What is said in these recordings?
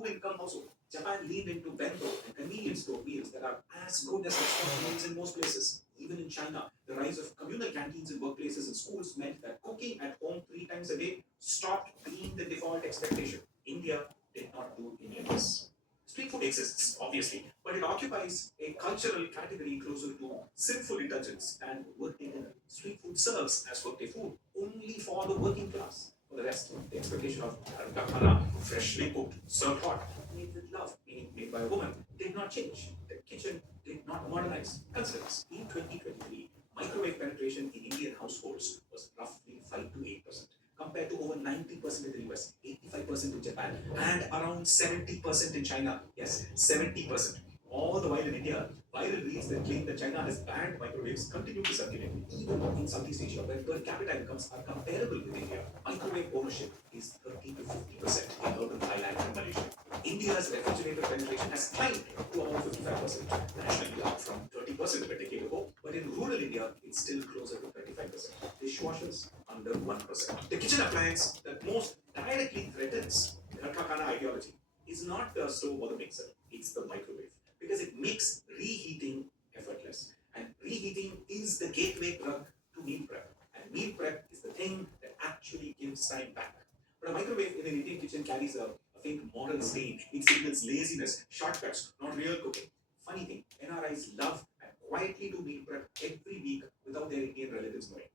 two-income household. Japan leaned into bento and convenience store meals that are as good as restaurant meals in most places. Even in China, the rise of communal canteens in workplaces and schools meant that cooking at home 3 times a day stopped being the default expectation. India did not do any of this. Street food exists, obviously, but it occupies a cultural category closer to sinful indulgence and workday dinner. Street food serves as workday food only for the working class. For the rest, the expectation of haruka khana, freshly cooked, served hot, made with love, meaning made by a woman, did not change. The kitchen did not modernize. Consider this. In 2023, microwave penetration in Indian households was roughly 5 to 8%, compared to over 90% in the US, 85% in Japan, and around 70% in China. Yes, 70%. All the while in India, viral reads that claim that China has banned microwaves continue to circulate. Even in Southeast Asia, where per capita incomes are comparable with India, microwave ownership is 30 to 50% in urban Thailand and Malaysia. India's refrigerator penetration has climbed to about 55% nationally, up from 30% a decade ago, but in rural India, it's still closer to 35%. Dishwashers under 1%. The kitchen appliance that most directly threatens the Harka ideology is not the stove or the mixer, it's the microwave, because it makes reheating effortless. And reheating is the gateway drug to meal prep. And meal prep is the thing that actually gives time back. But a microwave in an Indian kitchen carries a faint moral stain. It signals laziness, shortcuts, not real cooking. Funny thing, NRIs love and quietly do meal prep every week without their Indian relatives knowing.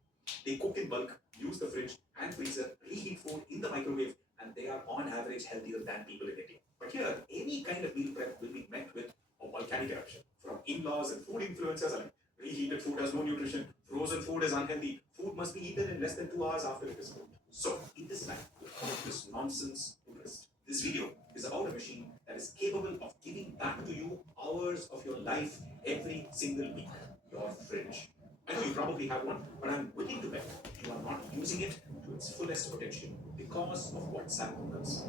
They cook in bulk, use the fridge and freezer, reheat food in the microwave, and they are on average healthier than people in India. But here, any kind of meal prep will be met with a volcanic eruption from in-laws and food influencers. I mean, reheated food has no nutrition, frozen food is unhealthy, food must be eaten in less than 2 hours after it is cooked. So, in this time, put this nonsense to rest. This video is about a machine that is capable of giving back to you hours of your life every single week. Your fridge. I know you probably have one, but I'm willing to bet you are not using it to its fullest potential because of WhatsApp cookers.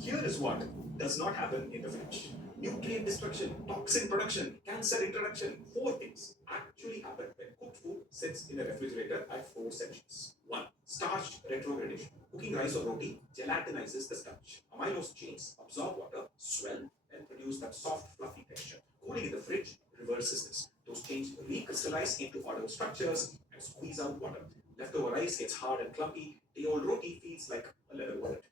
Here is what does not happen in the fridge. Nutrient destruction, toxin production, cancer introduction. 4 things actually happen when cooked food sits in a refrigerator at 4 Celsius. 1. Starch retrogradation. Cooking rice or roti gelatinizes the starch. Amylose chains absorb water, swell, and produce that soft, fluffy texture. Cooling in the fridge reverses this. Those chains recrystallize into ordered structures and squeeze out water. Leftover rice gets hard and clumpy. The old roti feels like a leather wallet.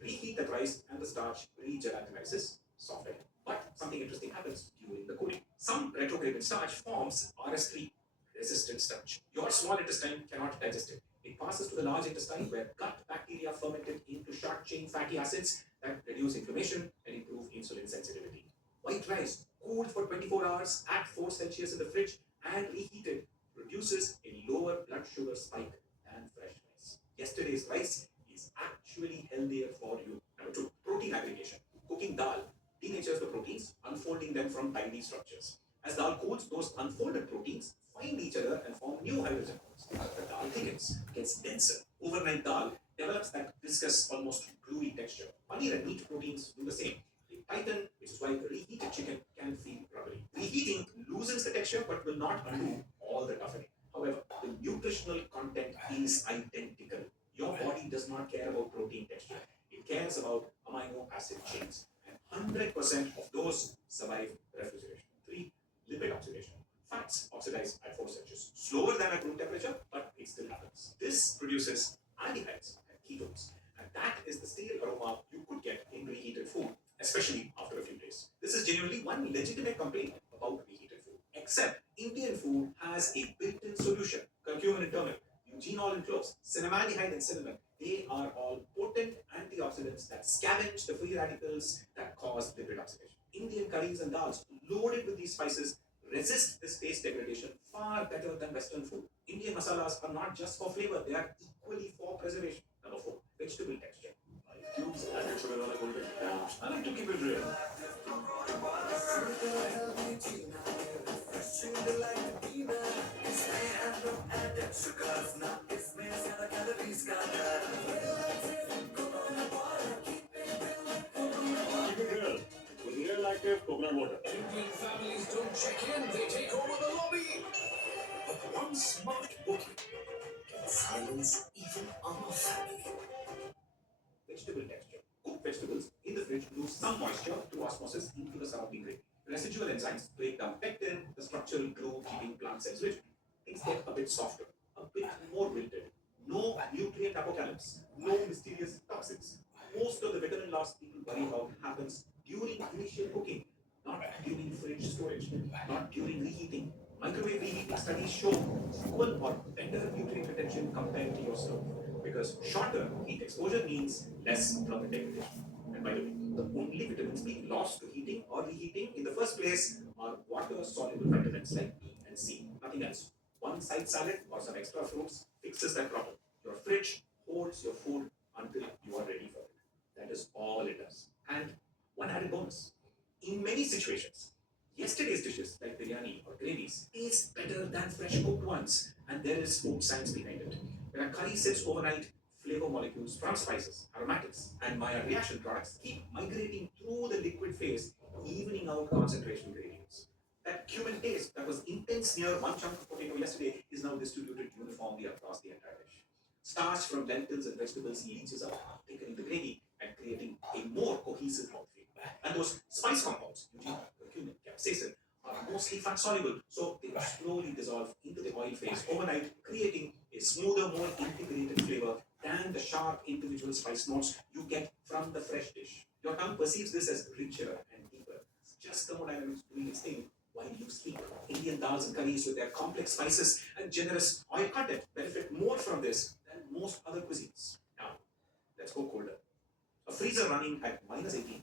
Reheat the rice and the starch re-gelatinizes, soft again. But something interesting happens during the cooling. Some retrograded starch forms RS3, resistant starch. Your small intestine cannot digest it. It passes to the large intestine where gut bacteria ferment it into short-chain fatty acids that reduce inflammation and improve insulin sensitivity. White rice, cooled for 24 hours at 4 Celsius in the fridge and reheated, produces a lower blood sugar spike than fresh rice. Yesterday's rice is actually healthier for you. Number 2, protein aggregation. Cooking dal denatures the proteins, unfolding them from tiny structures. As dal cools, those unfolded proteins find each other and form new hydrogen bonds. The dal thickens, gets denser. Overnight dal develops that viscous, almost gluey texture. Paneer and meat proteins do the same. They tighten, which is why reheated chicken can feel rubbery. Reheating loosens the texture but will not undo all the toughening. However, the nutritional content is identical. Your body does not care about protein texture. It cares about amino acid chains. And 100% of those survive refrigeration. 3. Lipid oxidation. Fats oxidize at 4 Celsius. Slower than at room temperature, but it still happens. This produces aldehydes and ketones. And that is the stale aroma you could get in reheated food, especially after a few days. This is genuinely one legitimate complaint about reheated food. Except Indian food has a built-in solution. Curcumin and turmeric, eugenol and cloves, cinnamaldehyde and cinnamon. They are all potent antioxidants that scavenge the free radicals that cause lipid oxidation. Indian curries and dals loaded with these spices resist this taste degradation far better than Western food. Indian masalas are not just for flavor, they are equally for preservation. Number 4, vegetable texture. Cubes added sugar on a cold drink. Yeah, I like to keep it real. Keep it real with Real Active coconut water. Indian families don't check in, they take over the lobby. But one smart bookie can silence even through osmosis into the surrounding gravy. Residual enzymes break down pectin, the structural glue keeping plant cells rigid. Things get a bit softer, a bit more wilted. No nutrient apocalypse, no mysterious toxins. Most of the vitamin loss people worry about happens during initial cooking, not during fridge storage, not during reheating. Microwave reheating studies show equal or better nutrient retention compared to your stove because shorter heat exposure means less thermal degradation. And by the way, the only vitamins being lost to heating or reheating in the first place are water soluble vitamins like B and C, nothing else. One side salad or some extra fruits fixes that problem. Your fridge holds your food until you are ready for it. That is all it does. And one added bonus in many situations, yesterday's dishes like biryani or gravies taste better than fresh cooked ones, and there is food science behind it. When a curry sits overnight, flavor molecules from spices, aromatics, and Maya reaction products keep migrating through the liquid phase, evening out concentration gradients. That cumin taste that was intense near one chunk of potato yesterday is now distributed uniformly across the entire dish. Starch from lentils and vegetables leaches out, thickening the gravy and creating a more cohesive mouthfeel. And those spice compounds, using curcumin, capsaicin, are mostly fat soluble, so they slowly dissolve into the oil phase overnight, creating a smoother, more integrated flavor than the sharp individual spice notes you get from the fresh dish. Your tongue perceives this as richer and deeper. It's just thermodynamics doing its thing while you sleep. Indian dals and curries with their complex spices and generous oil content benefit more from this than most other cuisines. Now, let's go colder. A freezer running at minus 18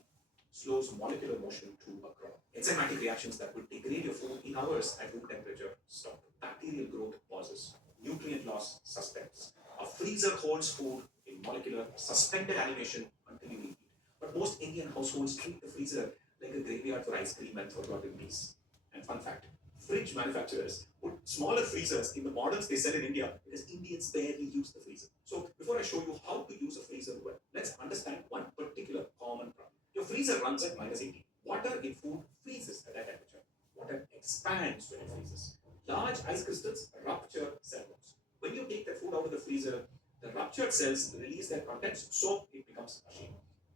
slows molecular motion to a crawl. Enzymatic reactions that would degrade your food in hours at room temperature stop. Bacterial growth pauses. Nutrient loss suspends. A freezer holds food in molecular suspended animation until you reheat. But most Indian households treat the freezer like a graveyard for ice cream and forgotten peace. And fun fact, fridge manufacturers put smaller freezers in the models they sell in India because Indians barely use the freezer. So before I show you how to use a freezer well, let's understand one particular common problem. Your freezer runs at minus 80. Water in food freezes at that temperature. Water expands when it freezes. Large ice crystals rupture cell walls. When you take that food out of the freezer, the ruptured cells release their contents, so it becomes mushy.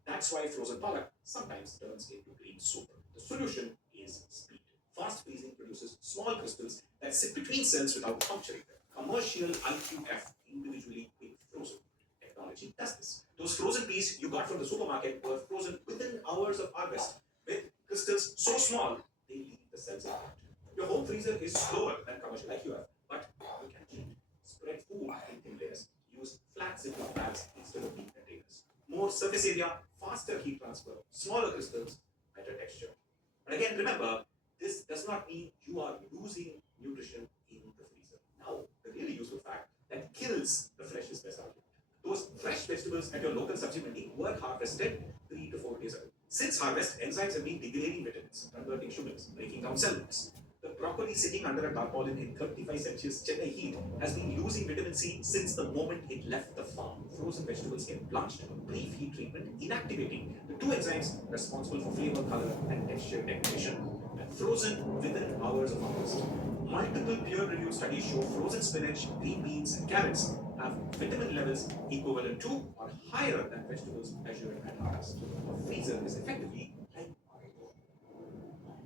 That's why frozen pollock sometimes turns into green soup. The solution is speed. Fast freezing produces small crystals that sit between cells without puncturing them. Commercial IQF, individually quick frozen technology, does this. Those frozen peas you got from the supermarket were frozen within hours of harvest with crystals so small they leave the cells intact. Your home freezer is slower than commercial IQF, but you can cheat. Spread food in thin layers. Use flat ziploc bags instead of deep containers. More surface area, faster heat transfer, smaller crystals, better texture. But again, remember, this does not mean you are losing nutrition in the freezer. Now, the really useful fact that kills the freshest best argument. Those fresh vegetables at your local sabji mandi were harvested 3 to 4 days ago. Since harvest, enzymes have been degrading vitamins, converting sugars, breaking down cell walls. The broccoli sitting under a tarpaulin in 35 Celsius Chennai heat has been losing vitamin C since the moment it left the farm. Frozen vegetables get blanched, a brief heat treatment, inactivating the two enzymes responsible for flavor, color, and texture degradation, and frozen within hours of harvest. Multiple peer-reviewed studies show frozen spinach, green beans, and carrots have vitamin levels equivalent to or higher than vegetables measured at harvest. A freezer is effectively like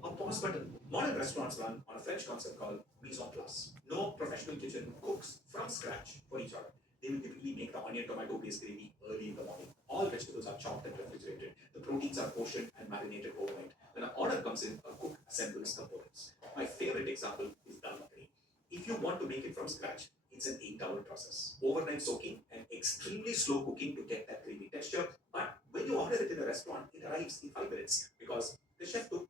a pause button. Modern restaurants run on a French concept called mise en place. No professional kitchen cooks from scratch for each order. They will typically make the onion tomato based gravy early in the morning. All vegetables are chopped and refrigerated. The proteins are portioned and marinated overnight. When an order comes in, a cook assembles components. My favorite example is dal makhani. If you want to make it from scratch, it's an 8 hour process. Overnight soaking and extremely slow cooking to get that creamy texture. But when you order it in a restaurant, it arrives in 5 minutes because the chef took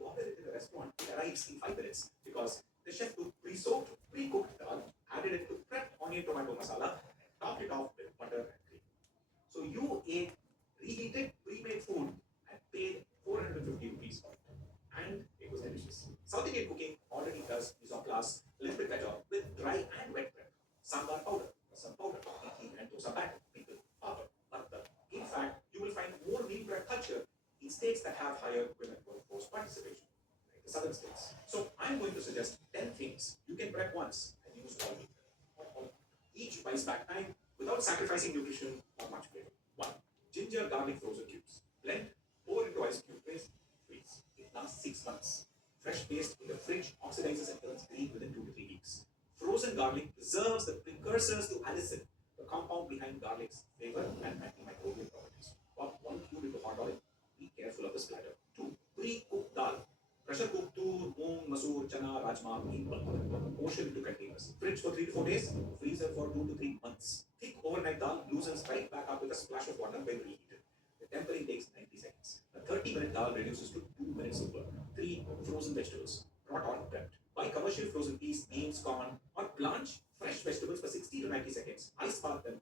you order it in a restaurant, it arrives in 5 minutes because the chef took pre-soaked, pre-cooked dal, added it to prepped onion tomato masala, and topped it off with butter and cream. So you ate reheated, pre-made food once and use all winter. Each buys back time without sacrificing nutrition or much flavor. 1. Ginger garlic frozen cubes. Blend, pour into ice cube trays, freeze. It lasts 6 months. Fresh paste in the fridge oxidizes and turns green within 2 to 3 weeks. Frozen garlic preserves the precursors to allicin, the compound behind garlic's flavor and antimicrobial properties. Pop 1 cube into hot oil. Be careful of the splatter. 2. Pre-cooked dal. Pressure cook tur, moong, masoor, chana, rajma, in bulk. Portion into containers. Fridge for 3 to 4 days. Freezer for 2 to 3 months. Thick overnight dal loosens right back up with a splash of water when reheated. The tempering takes 90 seconds. A 30-minute dal reduces to 2 minutes of work. 3. Frozen vegetables. Brought on prepped. Buy commercial frozen peas, beans, corn, or blanch fresh vegetables for 60 to 90 seconds. Ice bath them